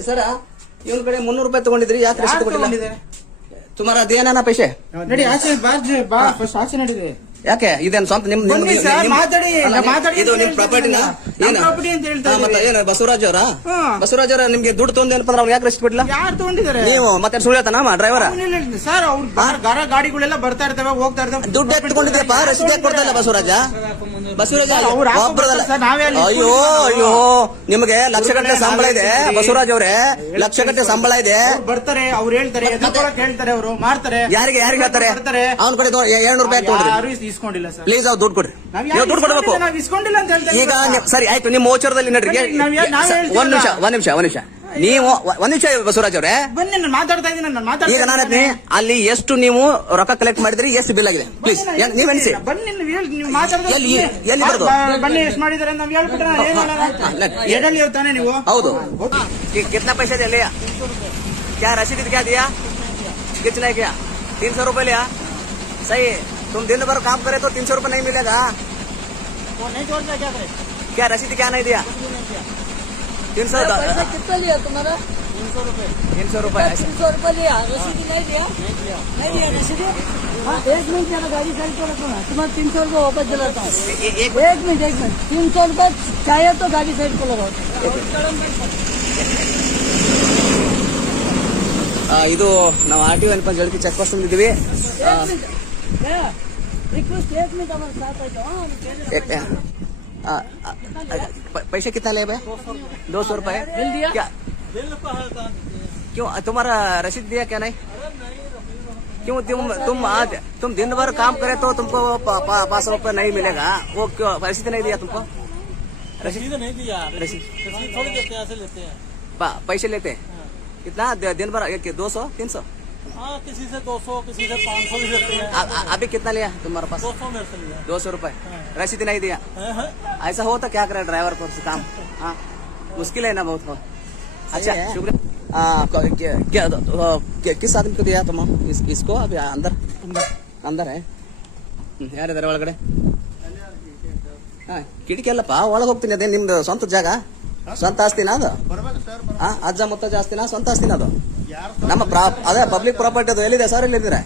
ಸರ ಇವನ್ ಕಡೆ ಮುನ್ನೂರು ರೂಪಾಯಿ ತಗೊಂಡಿದ್ರಿ ಯಾಕೆ ರಸೀದಿ ಕೊಟ್ಟಿಲ್ಲ? ತುಮಾರ ಅದೇನ ಪೈಸೆ? ನಡಿ ಆಚೆ ಬಾ ಫಸ್ಟ್ ಆಚೆ ನಡಿದೆ ಯಾಕೆ? ಇದೇನ್ ಸ್ವಂತ ನಿಮ್ ನಿಮ್- ಬನ್ನಿ ನಿಮ್- ಸರ್, ನಿಮ್- ಮಾತಾಡಿ. ಅಲ್ಲ, ಮಾತಾಡಿ ಇದು ಅಂತ ನಿಮ್ ಹೇಳ್ತಾ ಪ್ರಾಪರ್ಟಿನ ಇದ್ದೀರಾ? ನಮ್ಮ property ಅಂತ ಹೇಳ್ತಾ ಮತ್ತೆ ಇದ್ದೀರಿ. ಏನು ಬಸವರಾಜ್ ಅವರ? ಹಾ. ಬಸವರಾಜ್ ಅವರ ನಿಮ್ಗೆ ದುಡ್ಡು ತೊಂದ್ರೆ ಏನಪ್ಪ ಅವ್ರು ಯಾಕೆ ರೆಸ್ಟ್ ಬಿಡ್ಲ ಯಾರು ತಗೊಂಡಿದ್ದಾರೆ ನೀವು ಮತ್ತೆ ಸುಳ್ಳು ಹೇಳ್ತಾನ ಡ್ರೈವರ್? ಸರ್ ಅವ್ರ ಗಾರ ಗಾಡಿಗಳೆಲ್ಲ ಬರ್ತಾ ಇರ್ತವೆ ಹೋಗ್ತಾ ಇರ್ತವೆ. ದುಡ್ಡು ಯಾಕೆ ತಗೊಂಡಿದ್ಯಪ್ಪ ರಸೀದಿ ಯಾಕೆ ಕೊಡ್ತಾ ಇಲ್ಲ ಬಸವರಾಜ? ಬಸವರಾಜ ಸರ್, ಅವ್ರು ಹಾಕೋ ಒಬ್ರದಲ್ಲ ಬರ್ತಾರೆ ಸರ್, ನಾವೇ ಅಲ್ಲಿ ಅಯ್ಯೋ. ಅಯ್ಯೋ ನಿಮಗೆ ಲಕ್ಷ ಗಟ್ಟಲೆ ಸಂಬಳ ಇದೆ ಬಸವರಾಜ್ ಅವರೇ. ಲಕ್ಷ ಗಟ್ಟಲೆ ಸಂಬಳ ಇದೆ. ಅವ್ರು ಬರ್ತಾರೆ ಅವ್ರು ಹೇಳ್ತಾರೆ ಹೇಳ್ತಾರೆ ಅವರು ಮಾಡ್ತಾರೆ ಯಾರಿಗೆ ಯಾರಿಗೆ ಹೇಳ್ತಾರೆ? ಬರ್ತಾರೆ. ಅವ್ನ ಕಡೆ ಏಳ್ನೂರು ರೂಪಾಯಿ ತಗೊಂಡ್ರಿ ಇಸ್ಕೊಂಡಿಲ್ಲ ಸರ್ ಪ್ಲೀಸ್ ಅವ್ರು ದುಡ್ಡು ಕೊಡ್ರಿ ನಾವ್ ನೀವು ಯಾರು ದುಡ್ಡು ಕೊಡ್ಬೇಕು ಇಸ್ಕೊಂಡಿಲ್ಲ, ನಾವ್ ಇಸ್ಕೊಂಡಿಲ್ಲ ಅಂತ ಹೇಳ್ತಾ ಈಗ ಇದ್ದೀವಿ ನೀವು- ಸರಿ ಆಯ್ತು ನಿಮ್ಮ ಓಚರದಲ್ಲಿ ನಡ್ರಿ ಬನ್ನಿ, ನಾವ್ ಯಾ- ನಾವ್ ಸ- ಹೇಳ್ತೀವಲ್ಲ. ಒಂದ್ ನಿಮಿಷ ಒಂದ್ ನಿಮಿಷ ಒಂದ್ ನಿಮಿಷ ನೀವು ಒಂದ್ ನಿಮಿಷ ಬಸವರಾಜ್ ಅವರೇ ಬನ್ನಿ ನಾನು ಮಾತಾಡ್ತಾ ಇದ್ದೀನಿ ನಾನು ಮಾತಾಡ್ತಾ ಈಗ ನಾನು ಇದ್ದೀನಿ. ಅಲ್ಲಿ ಎಷ್ಟು ನೀವು ರೊಕ್ಕ ಕಲೆಕ್ಟ್ ಮಾಡಿದ್ರಿ ಎಷ್ಟು ಬಿಲ್ ಆಗಿದೆ ಪ್ಲೀಸ್ ನೀವ್ ಎಣಿಸಿ ಬನ್ನಿ ನೀವು ಹೇಳಿ ನೀವು ಮಾತಾಡ್ತಾ ಎಲ್ಲಿ- ಎಲ್ಲಿ ಬರೋದು? ಬ- ಬನ್ನಿ ಎಷ್ಟು ಮಾಡಿದ್ದಾರೆ ನಾವ್ ಹೇಳ್ಬಿಟ್ರೆ ನಾವ್ ಏನ್ ಹಾ, ಮಾಡೋಣ ಹಾ. ಎಡಲಿ ತಾನೆ ನೀವು ಹೌದು कि- कितना पैसा दे लिया क्या रसीद क्या दिया कितना क्या तीन सौ रूपये लिया सही है तुम दिन भर काम करे तो तीन सौ रूपये नहीं मिलेगा वो नहीं छोड़ता क्या करे क्या रसीद क्या नहीं दिया तीन सौ पैसा कितना लिया तुम्हारा तीन सौ रूपये तीन सौ रूपये तीन सौ रुपया लिया रसीद नहीं दिया नहीं दिया रसीद हाँ एक मिनट जरा गाड़ी साइड को रखो ना तुम्हारा तीन सौ रुपया वापस दिलाता हूँ ए- एक एक मिनट एक मिनट तीन सौ रुपया चाहिए तो गाड़ी साइड को लगाओ ಆ, ಇದು ನಾವು R T O Jalaki check post ಇದ್ದೀವಿ पैसे कितना ले भाई? दो सौ रुपये क्या? क्यों? तुम्हारा रसीद दिया क्या नहीं? क्यों तुम तुम आज तुम दिन भर काम करे तो तुमको पाँच सौ रुपये नहीं मिलेगा? वो क्यों? रसीद नहीं दिया तुमको? रसीद? नहीं दिया। रसीद। थोड़ी देते हैं ऐसे लेते हैं। पा- पैसे लेते हैं? कितना? दिन भर दो सौ तीन सौ? हाँ किसी से 200 किसी से 500 भी देते हैं आ- आ- अभी कितना लिया तुम्हारे पास 200 मेरे से लिया दो सौ रूपये रसीद नहीं दिया हैं, हैं? ऐसा हो तो क्या करे ड्राइवर को काम हाँ मुश्किल है ना बहुत हो अच्छा शुक्रिया आ, क- क्या क्या- आ, क्या- किस आदमी को दिया तुम इस, इसको अभी अंदर अंदर है ಹ್ಮ್, ಯಾರಿದ್ದಾರೆ ಒಳಗಡೆ ಹಾ ಕಿಟಕಿ ಅಲ್ಲಪ್ಪ ಒಳಗೆ ಹೋಗ್ತೀನಿ ಅದೇ ನಿಮ್ದು ಸ್ವಂತ ಜಾಗ ಸ್ವಂತ ಆಸ್ತಿನ ಅದು ಹಾ ಅಜ್ಜ ಮುತ್ತಜ್ಜ ಆಸ್ತಿನ ಸ್ವಂತ ಆಸ್ತಿನ ಅದು ನಮ್ಮ ಪ್ರಾಪ ಅದೇ ಪಬ್ಲಿಕ್ ಪ್ರಾಪರ್ಟಿ ಅದು ಎಲ್ಲಿದೆ ಸರ್ ಎಲ್ಲಿದ್ದೀರಾ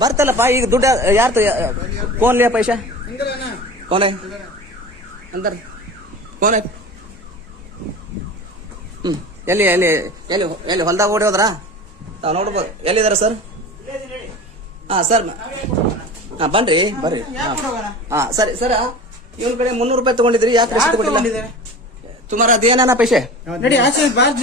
ಬರ್ತಲ್ಲಪ್ಪ ಈಗ ದುಡ್ಡು ಯಾರ್ದು ಕೋನ್ಲಿಯ ಪೈಸಾ? ಕೋನೆ ಅಂತಾರೆ ಕೋನೆ ಹ್ಞೂ ಎಲ್ಲಿ ಎಲ್ಲಿ ಎಲ್ಲಿ ಎಲ್ಲಿ ಹೊಲ್ದಾಗ ಓಡಿ ಹೋದ್ರಾ? ತಾವು ನೋಡ್ಬೋದು. ಎಲ್ಲಿದಾರ ಸರ್ ಹಾ ಸರ್ ಹಾ ಬನ್ರಿ ಬರ್ರಿ ಹಾ ಸರಿ ಸರ್ ಇವ್ರ ಕಡೆ ಮುನ್ನೂರು ರೂಪಾಯಿ ತಗೊಂಡಿದ್ರಿ ಯಾಕೆ ಸುಮಾರು ಕೊಟ್ಟಿಲ್ಲ? ತುಮಾರ ಪೈಸೆ? ನಡಿ ಆಚೆ ಬಾರ್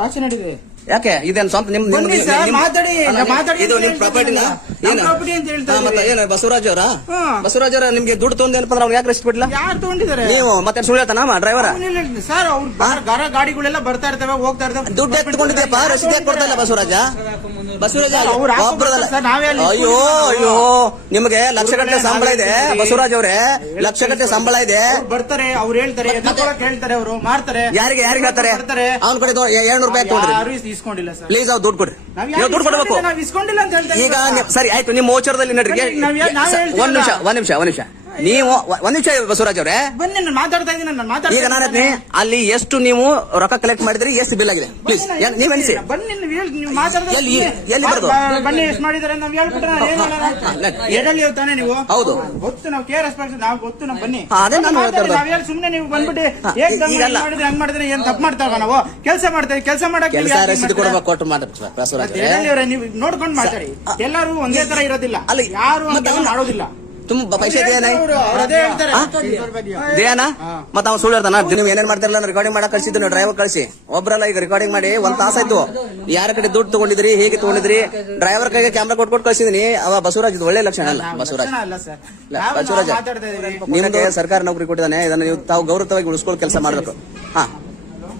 ಆಚೆ ನಡಿದೆ ಯಾಕೆ? ಇದೇನ್ ಸ್ವಂತ ನಿಮ್ ನಿಮ್- ಬನ್ನಿ ನಿಮ್- ಸರ್, ನಿಮ್- ಮಾತಾಡಿ. ಅಲ್ಲ, ನಾವು ಮಾತಾಡಿ ಇದು ಅಂತ ನಿಮ್ ಹೇಳ್ತಾ ಪ್ರಾಪರ್ಟಿನ ಇದ್ದೀರಾ? ನಮ್ಮ property ಅಂತ ಹೇಳ್ತಾ ಮತ್ತೆ. ಏನು ಬಸವರಾಜ್ ಅವರ? ಹಾ. ಬಸವರಾಜ್ ಅವರ ನಿಮ್ಗೆ ದುಡ್ಡು ತೊಂದ್ರೆ ಏನಪ್ಪ ಅವ್ರು ಯಾಕೆ ರೆಸ್ಟ್ ಬಿಡ್ಲಾ ಯಾರು ತಗೊಂಡಿದ್ದಾರೆ? ನೀವು ಮತ್ತೆ ಸುಳ್ಳು ಹೇಳ್ತಾನ ಡ್ರೈವರ ಅವ್ನೇನ್ ಹೇಳ್ತಾನೆ? ಸರ್ ಅವ್ರ ಗಾರ ಗಾಡಿಗಳೆಲ್ಲ ಬರ್ತಾ ಇರ್ತವೆ ಹೋಗ್ತಾ ಇರ್ತವೆ. ದುಡ್ಡು ಯಾಕೆ ತಗೊಂಡಿದ್ಯಪ್ಪ? ರಸೀದಿ ಯಾಕೆ ಕೊಡ್ತಾ ಇಲ್ಲ ಬಸವರಾಜ? ಬಸವರಾಜ ಅವ್ರು ಹಾಕೋ ಒಬ್ರದಲ್ಲ ಬರ್ತಾರೆ ಸರ್, ನಾವೇ ಅಲ್ಲಿ ಅಯ್ಯೋ. ಅಯ್ಯೋ ನಿಮಗೆ ಲಕ್ಷ ಗಟ್ಟಲೆ ಸಂಬಳ ಇದೆ ಬಸವರಾಜ್ ಅವರೇ. ಲಕ್ಷ ಗಟ್ಟಲೆ ಸಂಬಳ ಇದೆ. ಅವ್ರು ಬರ್ತಾರೆ ಅವ್ರು ಹೇಳ್ತಾರೆ ಹೇಳ್ತಾರೆ ಅವರು ಮಾಡ್ತಾರೆ ಯಾರಿಗೆ ಯಾರಿಗೆ ಹೇಳ್ತಾರೆ? ಬರ್ತಾರೆ. ಅವ್ನ ಕಡೆ ಏಳ್ನೂರು ರೂಪಾಯಿ ತಗೊಂಡ್ರಿ ಇಸ್ಕೊಂಡಿಲ್ಲ ಸರ್. ಪ್ಲೀಸ್ ಅವ್ ದುಡ್ಡು ಕೊಡ್ರಿ. ನಾವ್ ದುಡ್ಡು ಕೊಡ್ಬೇಕು? ಇಸ್ಕೊಂಡಿಲ್ಲ, ಇಸ್ಕೊಂಡಿಲ್ಲ ಅಂತ ಹೇಳ್ತಾ ಈಗ ನೀವು- ಸರಿ ಆಯ್ತು ನಿಮ್ಮ ಓಚರದಲ್ಲಿ ನಡ್ರಿ. ಬನ್ನಿ, ನಾವ್ ಯಾ- ನಾವೇ ಸ- ಒಂದ್ ನಿಮಿಷ ಒಂದ್ ನಿಮಿಷ ಒಂದ್ ನಿಮಿಷ. ನೀವು ಒಂದ್ ನಿಮಿಷ ಬಸವರಾಜ್ ಅವರೇ. ಬನ್ನಿ ನಾನು ಮಾತಾಡ್ತಾ ಇದ್ದೀನಿ ನಾನು ಮಾತಾಡ್ತಾ ಈಗ ನಾನು ಹೇಳ್ತೀನಿ, ಅಲ್ಲಿ ಎಷ್ಟು ನೀವು ರೊಕ್ಕ ಕಲೆಕ್ಟ್ ಮಾಡಿದ್ರಿ ಎಷ್ಟು ಬಿಲ್ ಆಗಿದೆ? ಪ್ಲೀಸ್ ನೀವ್ ಎಣಿಸಿ. ಬನ್ನಿ ನೀವು ಹೇಳಿ ನೀವು ಮಾತಾಡ್ತಾ ಎಲ್ಲಿ- ಇದ್ದೀನಿ. ಎಲ್ಲಿ ಬರೋದು? ಬ- ಬನ್ನಿ ಎಷ್ಟು ನಾವ್ ಹೇಳ್ಬಿಟ್ರೆ ನಾವ್ ಏನ್ ಹೌದು. ಗೊತ್ತು ನಾವು ಕೇರ್ ರೆಸ್ಪೆಕ್ಟ್ ನಾವು ಗೊತ್ತು ನಾವು ಬನ್ನಿ. ಹಾ, ಅದೇ ನಾನು ಮಾತಾಡಿ, ಹೇಳ್ತಾ ನಾವ್ ಹೇಳಿ ಸುಮ್ನೆ ನೀವು ಬಂದ್ಬಿಟ್ಟು ಹಾ, ಹೇಗ್. ಮಾಡಿದ್ರೆ ಹಂಗ್ ಮಾಡಿದ್ರೆ ಏನ್ ತಪ್ಪು ಮಾಡ್ತಾವ ನಾವು? ಕೆಲಸ ಮಾಡ್ತೇವೆ ಕೆಲಸ ಮಾಡಕ್ ನೀವು ಕೆಲಸ ಯಾಕೆ ರಸೀದಿ ಮಾಡ್ತೀರಾ? ಕೊಡ್ಬೇಕು ಕೊಟ್ಟು ಮಾಡಿ ಬಸವರಾಜ್ ಮತ್ತೆ ಎಡಲಿ ಅವ್ರೆ, ನೀವು ನೋಡ್ಕೊಂಡು ಮಾತಾಡಿ. ಎಲ್ಲರೂ ಒಂದೇ ತರ ಇರೋದಿಲ್ಲ. ಅಲ್ಲಿ ಯಾರು ಮತ್ತೆ ಅಂತ ಮಾಡೋದಿಲ್ಲ. ತುಂಬ ಪೈಸೆ ಇದೆಯಾ ಮತ್ತ ಅವ್ನು ಸುಳ್ಳು ಹೇಳ್ತಾನ? ನಿಮ್ಗೆ ಏನೇನ್ ಮಾಡ್ತಾರಲ್ಲ ರೆಕಾರ್ಡಿಂಗ್ ಮಾಡಕ್ ಕಳ್ಸಿದ್ರು ಡ್ರೈವರ್ ಕಳಿಸಿ. ಒಬ್ರಲ್ಲ ಈಗ ರೆಕಾರ್ಡಿಂಗ್ ಮಾಡಿ ಒಂದ್ ತಾಸಾಯ್ತು ಯಾರ ಕಡೆ ದುಡ್ಡು ತಗೊಂಡಿದ್ರಿ ಹೇಗೆ ತಗೊಂಡಿದ್ರಿ? ಡ್ರೈವರ್ ಕೈಗೆ ಕ್ಯಾಮ್ರಾ ಕೊಟ್ಕೊಟ್ಟು ಕಳ್ಸಿದೀನಿ. ಅವ ಬಸವರಾಜ್ ಇದು ಒಳ್ಳೆ ಲಕ್ಷಣ ಅಲ್ಲ ಬಸವರಾಜ್. ಬಸವರಾಜ್. ನಿಮ್ಗೆ ಸರ್ಕಾರ ನೌಕರಿ ಕೊಟ್ಟಿದ್ದಾನೆ ಇದನ್ನ ನೀವು ತಾವು ಗೌರವವಾಗಿ ಉಳಿಸ್ಕೊಳ್ಳೋ ಕೆಲಸ ಮಾಡಬೇಕು. ಹಾ.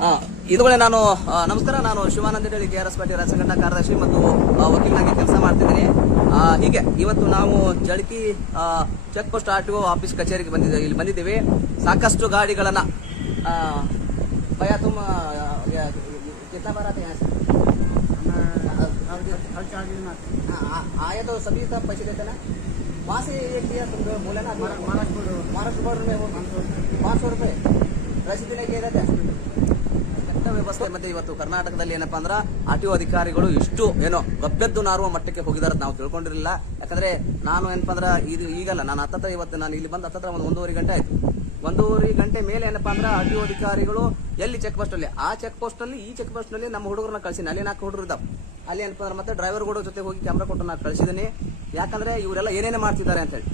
ಹಾ ಇದುಗಳೇ ನಾನು ಆ, ನಮಸ್ಕಾರ ನಾನು ಶಿವಾನಂದ ಹೇಳಿ ಕೆ ಆರ್ ಎಸ್ ಪಾಟೀಲ್ ರಾಜಸಂಘಟನಾ ಕಾರ್ಯದರ್ಶಿ ಮತ್ತು ಆ, ವಕೀಲನಾಗಿ ಕೆಲಸ ಮಾಡ್ತಿದ್ದೀನಿ ಆ, ಹೀಗೆ ಇವತ್ತು ನಾವು Jalaki check post R T O office ಕಚೇರಿಗೆ ಬಂದಿದ್ದೇವೆ ಇಲ್ಲಿ ಬಂದಿದ್ದೀವಿ ಸಾಕಷ್ಟು ಗಾಡಿಗಳನ್ನ ಆ, ಭಯ ತುಮ कितना बार आते हैं यहाँ से? हाँ, आ- आए तो सभी तब पैसे देते ना वहाँ से एक दिया तुम जो बोले ना महाराष्ट्र बॉर्डर में वो पाँच सौ रुपये रसीद नहीं किए रहते ವ್ಯವಸ್ಥೆ ಮತ್ತೆ ಇವತ್ತು ಕರ್ನಾಟಕದಲ್ಲಿ ಏನಪ್ಪಾ ಅಂದ್ರ ಆರ್ ಟಿ ಒ ಅಧಿಕಾರಿಗಳು ಇಷ್ಟು ಏನೋ ಗಬ್ಬೆದ್ದು ನಾರುವ ಮಟ್ಟಕ್ಕೆ ಹೋಗಿದಾರೆ ನಾವು ತಿಳ್ಕೊಂಡಿರಲಿಲ್ಲ ಯಾಕಂದ್ರೆ ನಾನು ಏನಪ್ಪಾ ಅಂದ್ರ ಇದು ಈಗಲ್ಲ ನಾನು ಹತ್ತತ್ರ ಇವತ್ತು ನಾನು ಇಲ್ಲಿ ಬಂದು ಹತ್ತತ್ರ ಒಂದು ಒಂದೂವರೆ ಗಂಟೆ ಆಯ್ತು ಒಂದೂವರೆ ಗಂಟೆ ಮೇಲೆ ಏನಪ್ಪಾ ಅಂದ್ರೆ ಆರ್ ಟಿ ಒ ಅಧಿಕಾರಿಗಳು ಎಲ್ಲಿ ಚೆಕ್ ಪೋಸ್ಟ್ ಅಲ್ಲಿ ಆ ಚೆಕ್ ಪೋಸ್ಟ್ ಅಲ್ಲಿ ಈ ಚೆಕ್ ಪೋಸ್ಟ್ ನಲ್ಲಿ ನಮ್ಮ ಹುಡುಗರನ್ನ ಕಳ್ಸಿನಿ ಅಲ್ಲಿ ನಾಲ್ಕು ಹುಡುಗರು ಇದ್ದಾವೆ ಅಲ್ಲಿ ಏನಪ್ಪಾ ಅಂದ್ರೆ ಮತ್ತೆ ಡ್ರೈವರ್ ಕೂಡ ಜೊತೆ ಹೋಗಿ ಕ್ಯಾಮ್ರಾ ಕೊಟ್ಟು ನಾನು ಕಳಿಸಿದ್ದೀನಿ ಯಾಕಂದ್ರೆ ಇವರೆಲ್ಲ ಏನೇನೇ ಮಾಡ್ತಿದ್ದಾರೆ ಅಂತ ಹೇಳಿ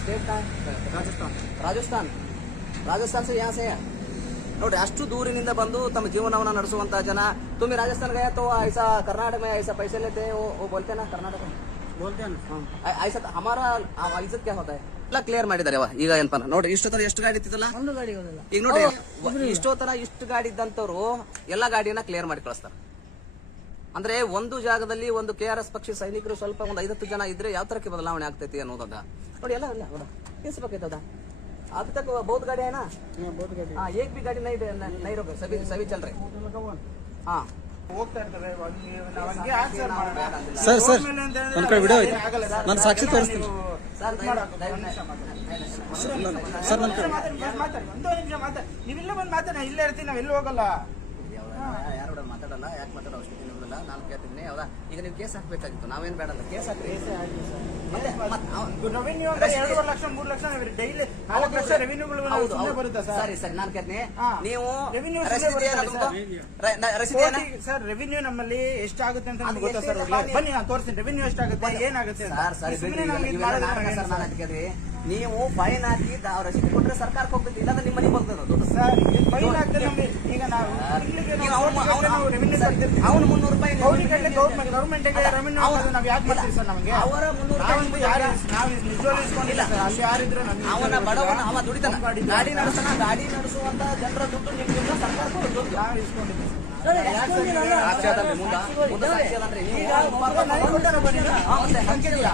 ಸ್ಟೇಟ್ ರಾಜಸ್ಥಾನ್ ರಾಜಸ್ಥಾನ್ ರಾಜಸ್ಥಾನ್ ಸೆ ಯಾ ಸೆ ಹೈ? ನೋಡಿ ಅಷ್ಟು ದೂರಿನಿಂದ ಬಂದು ತಮ್ಮ ಜೀವನವನ್ನು ನಡೆಸುವಂತ ಜನ. ತುಂಬಿ ರಾಜಸ್ಥಾನ ಗಯ ತೋ ಐಸಾ ಕರ್ನಾಟಕ ಐಸಾ ಪೈಸೆ ಬೋಲ್ತೇನ ಓ ಕರ್ನಾಟಕ ಹಮಾರ ಕ್ಯಾ ಕ್ಲಿಯರ್ ಮಾಡಿದಾರೆ ಈಗ ಏನ್ ನೋಡ್ರಿ ಇಷ್ಟೋ ತರ ಎಷ್ಟು ಗಾಡಿ ಇತ್ತಿತ್ತಲ್ಲ? ಒಂದು ಈಗ ನೋಡಿ ಇಷ್ಟೋ ತರ ಇಷ್ಟು ಗಾಡಿ ಇದ್ದಂತವ್ರು ಎಲ್ಲಾ ಗಾಡಿಯನ್ನ ಕ್ಲಿಯರ್ ಮಾಡಿ ಕಳಿಸ್ತಾರೆ. ಅಂದ್ರೆ ಒಂದು ಜಾಗದಲ್ಲಿ ಒಂದು ಕೆ ಆರ್ ಎಸ್ ಪಕ್ಷಿ ಸೈನಿಕರು ಸ್ವಲ್ಪ ಒಂದ್ ಐದತ್ತು ಜನ ಇದ್ರೆ ಯಾವ ತರಕ್ಕೆ ಬದಲಾವಣೆ ಆಗ್ತೈತಿ ಅನ್ನೋದದ ನೋಡಿ ಎಲ್ಲ ಇಲ್ಲ ಕೇಸಬೇಕಾಯ್ತದ अब तक बहुत गाड़ी है ना हाँ एक भी गाड़ी नहीं नहीं रोके सभी सभी चल रहे हाँ ಹೋಗ್ತಾ ಇರ್ತವೆ ಅಲ್ಲಿ ನಾವು ಹಂಗೆ ಆನ್ಸರ್ ಮಾಡೋಣ ಸರ್ ಸರ್ ಮೇಲೆ ಅಂತ ಹೇಳಿದ್ರೆ ನನ್ನ ಕಡೆ ವಿಡಿಯೋ ಐತೆ ಆಗಲ್ಲ ಸರ್. ನಾನು ಸಾಕ್ಷಿ ತೋರಿಸ್ತೀನಿ सर ಸರ್ ನನ್ನ ಕಡೆ ಮಾತಾಡಿ, first ಮಾತಾಡಿ ಒಂದೇ ನಿಮಿಷ ಮಾತಾಡಿ ನೀವಿಲ್ಲ ಬಂದು ಮಾತಾಡಿ ನಾನು ಇಲ್ಲೇ ಇರ್ತೀನಿ ನಾವು ಎಲ್ಲಿ ಹೋಗಲ್ಲ ಯಾರು ಕೂಡ ಮಾತಾಡಲ್ಲ ಯಾಕೆ ಮಾತಾಡೋ ಅವಶ್ಯಕತೆ ಇರಲಿಲ್ಲ ನಾನು ಕೇಳ್ತಿದ್ದೀನಿ. ಹೌದಾ? ಈಗ ನೀವು ಕೇಸ್ ಹಾಕ್ಬೇಕಾಗಿತ್ತು. ನಾವೇನ್ ಬೇಡಲ್ಲ ಕೇಸ್ ಹಾಕ್ರಿ. ಸರ್. ಸರಿ? ನಾನು ಕೇಳ್ತೀನಿ. ನೀವು ಸರ್? ರೆವಿನ್ಯೂ ನಮ್ಮಲ್ಲಿ ಎಷ್ಟಾಗುತ್ತೆ ಅಂತ ನಿಮ್ಗೆ ಗೊತ್ತಾ ಸರ್? ಬನ್ನಿ. ನಾನು ತೋರಿಸ್ತೀನಿ. ರೆವಿನ್ಯೂ ಎಷ್ಟಾಗುತ್ತೆ? ಏನಾಗುತ್ತೆ. ಸರ್ ನಮ್ಗೆ ನೀವು ಫೈನ್ ಹಾಕಿ ರಸೀದಿ ಕೊಟ್ಟರೆ ಸರ್ಕಾರಕ್ಕೆ ಹೋಗ್ತೈತಿ ಇಲ್ಲಾಂದ್ರೆ ನಿಮ್ಮ ಮನೆಗೆ ಹೋಗ್ತದೆ ದುಡ್ಡು ಸರ್ ಫೈನ್ ನಮ್ಗೆ. ಈಗ ನಾವು ನಾವು ರೆವಿನ್ಯೂ ಅವನು ಮುನ್ನೂರು ರೂಪಾಯಿ ಗೌರ್ಮೆಂಟ್ ಗೌರ್ಮೆಂಟ್ಗೆ ರೆವಿನ್ಯೂ ನಾವು ಯಾಕೆ ಮಾಡ್ತೀವಿ ಸರ್ ನಮಗೆ? ಅವರ ಮುನ್ನೂರು ರೂಪಾಯಿ ಯಾರು ನಾವು ನಿಜವಾಗ್ಲೂ ಇಸ್ಕೊಂಡಿಲ್ಲ ಅಲ್ಲಿ ಯಾರಿದ್ರು ನಮ್ಗೆ ಅವನ ಬಡವನ. ಅವ ದುಡಿತಾನ. ಗಾಡಿ ನಡೆಸನ ನಡೆಸೋಣ ಗಾಡಿ ನಡೆಸುವಂತ ಜನರ ದುಡ್ಡು ನಿಮ್ಗಿಂತ ಸರ್ಕಾರ ದುಡ್ಡು. ನಾವು? ಇಸ್ಕೊಂಡಿದ್ದೀವಿ? ಸಾಕ್ಷಿ ಮುಂದ ಮುಂದ. ಸಾಕ್ಷಿ ಈಗ ಮತ್ತೆ ಹಂಗಿಲ್ಲ.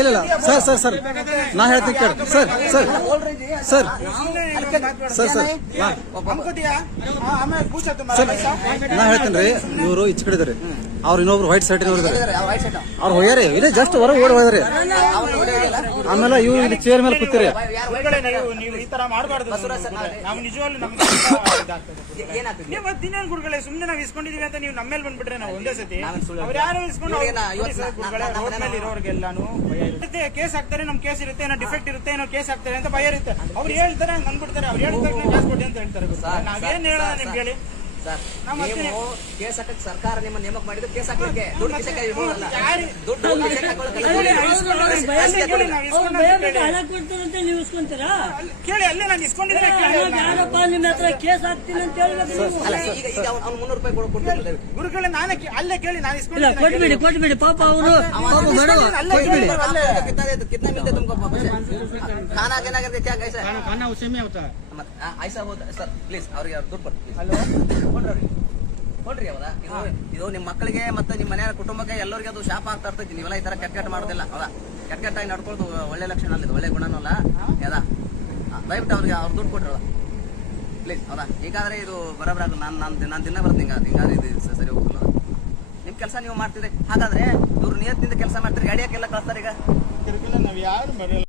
ಇಲ್ಲ ಸರ್ ಸರ್ ಸರ್. ನಾ ಹೇಳ್ತೀನಿ ಕೇಳಿ. Sir sir. Sir. Sir sir. ನಾ ಹೇಳ್ತೀನಿ ರೀ. ಇವರು ಇಚ್ಕಡಿದ್ರಿ ಅವ್ರು ಇನ್ನೊಬ್ರು ವೈಟ್ ಶರ್ಟ್ ಶರ್ಟ್ ಅವ್ರು ಹೋಗ್ಯಾರಿ ಇಲ್ಲೇ ಜಸ್ಟ್ ಹೊರಗೆ ಓಡ್ ಹೋದ್ರಿ ಆಮೇಲೆ ಇವ್ರು ಇಲ್ಲಿ ಚೇರ್ ಮೇಲೆ ಕೂತಿರಿ. ನೀವು ಈ ತರ ಮಾಡಬಾರ್ದು. ನಾವು. ನಿಜವಾಗ್ಲೂ ನಮ್ಗೆ ತುಂಬಾ ಇದಾಗ್ತದೆ. ಏನಾಗ್ತದೆ? ನೀವು ದಿನೇನ್ ಗುರುಗಳೇ ಸುಮ್ಮನೆ ನಾವು ಇಸ್ಕೊಂಡಿದೀವಿ ಅಂತ ನೀವು ನಮ್ಮ ಮೇಲೆ ಬಂದ್ಬಿಟ್ರೆ ನಾವು ಒಂದೇ ಸತಿ. ಅವ್ರು ಯಾರು ಇಸ್ಕೊಂಡು ಇರೋರ್ಗೆಲ್ಲಾನು ಭಯ ಇರುತ್ತೆ. ಕೇಸ್ ಹಾಕ್ತಾರೆ ನಮ್ ಕೇಸ್ ಇರುತ್ತೆ ಏನೋ ಡಿಫೆಕ್ಟ್ ಇರುತ್ತೆ ಏನೋ ಕೇಸ್ ಹಾಕ್ತಾರೆ ಅಂತ ಭಯ ಇರುತ್ತೆ. ಅವ್ರು ಹೇಳ್ತಾರೆ ಹಂಗ್ ಅಂದ್ಬಿಡ್ತಾರೆ. ಅವ್ರು ಹೇಳ್ತಾರೆ ಕೇಸ್ ಕೊಡಿ ಅಂತ ಹೇಳ್ತಾರೆ. ನಾವೇನ್ ಹೇಳೋಣ ನಿಮ್ಗೆ ಹೇಳಿ? ಸರ್ ನಾವು ಮತ್ತೆ- ನೀವು ಕೇಸ್ ಹಾಕಕ್ಕೆ ಸರ್ಕಾರ ನಿಮ್ಮ ನೇಮಕ ಮಾಡಿದ್ದು ಕೇಸ್ ಹಾಕ್ಲಿಕ್ಕೆ ದುಡ್ಡು ಕಿಸಕ್ಕೆ ಇರೋದಲ್ಲ. ಯಾರು- ದುಡ್ಡು ಕಿಸಕ್ಕೆ ಹಾಕೊಳ್ಳೋಕೆ ಹೇಳಿ, ಇಲ್ಲ. ನಾವು ಇಸ್ಕೊಂಡು ಅವ್ರು ರಸೀದಿ ಭಯ ಕೇಳಿ, ಬಿಟ್ಟು- ನಾವು ಅವ್ರು ಇಸ್ಕೊಂಡು ಭಯ ಅಂತ ಬಿಟ್ಟು ಕೇಳಿ. ಹಣ ಕೊಡ್ತಾರಂತೆ ನೀವು ಇಸ್ಕೊಂತೀರಾ ಅಲ್ಲಿ ಕೇಳಿ ಅಲ್ಲೇ ನಾನು ಇಸ್ಕೊಂಡಿದ್ರೆ ಕೇಳಿ ಹಣ ಅವ್ರನ್ನ. ಬ್ಯಾಡಪ್ಪ ನಿಮ್ಮ ಹತ್ರ ಕೇಸ್ ಹಾಕ್ತೀನಿ ಅಂತ ಹೇಳ್ಬೇಕು ನೀವು. ಅಲ್ಲ ಈಗ ಈಗ ಅವ್ನು ಅವ್ನು ಮುನ್ನೂರು ರೂಪಾಯಿ ಕೊಡು ಕೊಡ್ತಿಲ್ಲ ಗುರುಗಳೇ ನಾನೇ ಕೇ- ಅಲ್ಲೇ ಕೇಳಿ ನಾನು ಇಲ್ಲ ಇಸ್ಕೊಂಡಿದ್ದೀನಿ ಕೊಟ್ಬಿಡಿ ಕೊಟ್ಬಿಡಿ ಪಾಪ ಅವರು ಪಾಪ ಬಡವ ಅಲ್ಲೇ ಕೊಟ್ಬಿಡಿ ಕೇಳಿ ಅಲ್ಲೇ कितना देते कितना मिलते तुमको पैसे खाना देना करके क्या कैसा है खाना उसी में होता है मत- ಆ, ಐಸಾ ಹೋದ ಸರ್ ಪ್ಲೀಸ್ ಅವ್ರಿಗೆ ದುಡ್ಡು ಕೊಟ್ಟು ಕೊಡ್ರಿ ಕೊಡ್ರಿ. ಇದು ಇದು ನಿಮ್ಮ ಮಕ್ಕಳಿಗೆ ಮತ್ತೆ ನಿಮ್ಮ ಮನೆಯ ಕುಟುಂಬಕ್ಕೆ ಎಲ್ಲರಿಗೆ ಅದು ಶಾಪ ಆಗ್ತಾ ಇರ್ತೈತಿ. ನೀವೆಲ್ಲ ಈ ತರ ಕೆಟ್ಟ ಕೆಟ್ಟ ಮಾಡೋದಿಲ್ಲ. ಹೌದಾ ಕೆಟ್ಟ ಕೆಟ್ಟಾಗಿ ನಡ್ಕೊಳ್ಳೋದು ಒಳ್ಳೆ ಲಕ್ಷಣ ಅಲ್ಲ ಒಳ್ಳೆ ಗುಣನೂ ಅಲ್ಲ ದಯವಿಟ್ಟು ಅವ್ರಿಗೆ ಅವ್ರು ದುಡ್ಡು ಕೊಟ್ರಲ್ಲ ಪ್ಲೀಸ್ ಹೌದಾ? ಈಗಾದ್ರೆ ಇದು ಬರೋಬರ ನಾನು ನಾನು ನಾನು ದಿನ ಬರ್ತೀನಿ ಹಿಂಗಾದ್ರೆ ಇದು ಸರಿ ಹೋಗಲ್ಲ ನಿಮ್ ಕೆಲಸ ನೀವು ಮಾಡ್ತೀರಿ. ಹಾಗಾದ್ರೆ ಇವ್ರು ನಿಯತ್ತಿಂದ ಕೆಲಸ ಮಾಡ್ತೀರಿ. ಗಾಡಿಯಕ್ಕೆಲ್ಲ ಕಳ್ಸ್ತಾರೆ ಈಗ ನಾವ್ ಯಾರು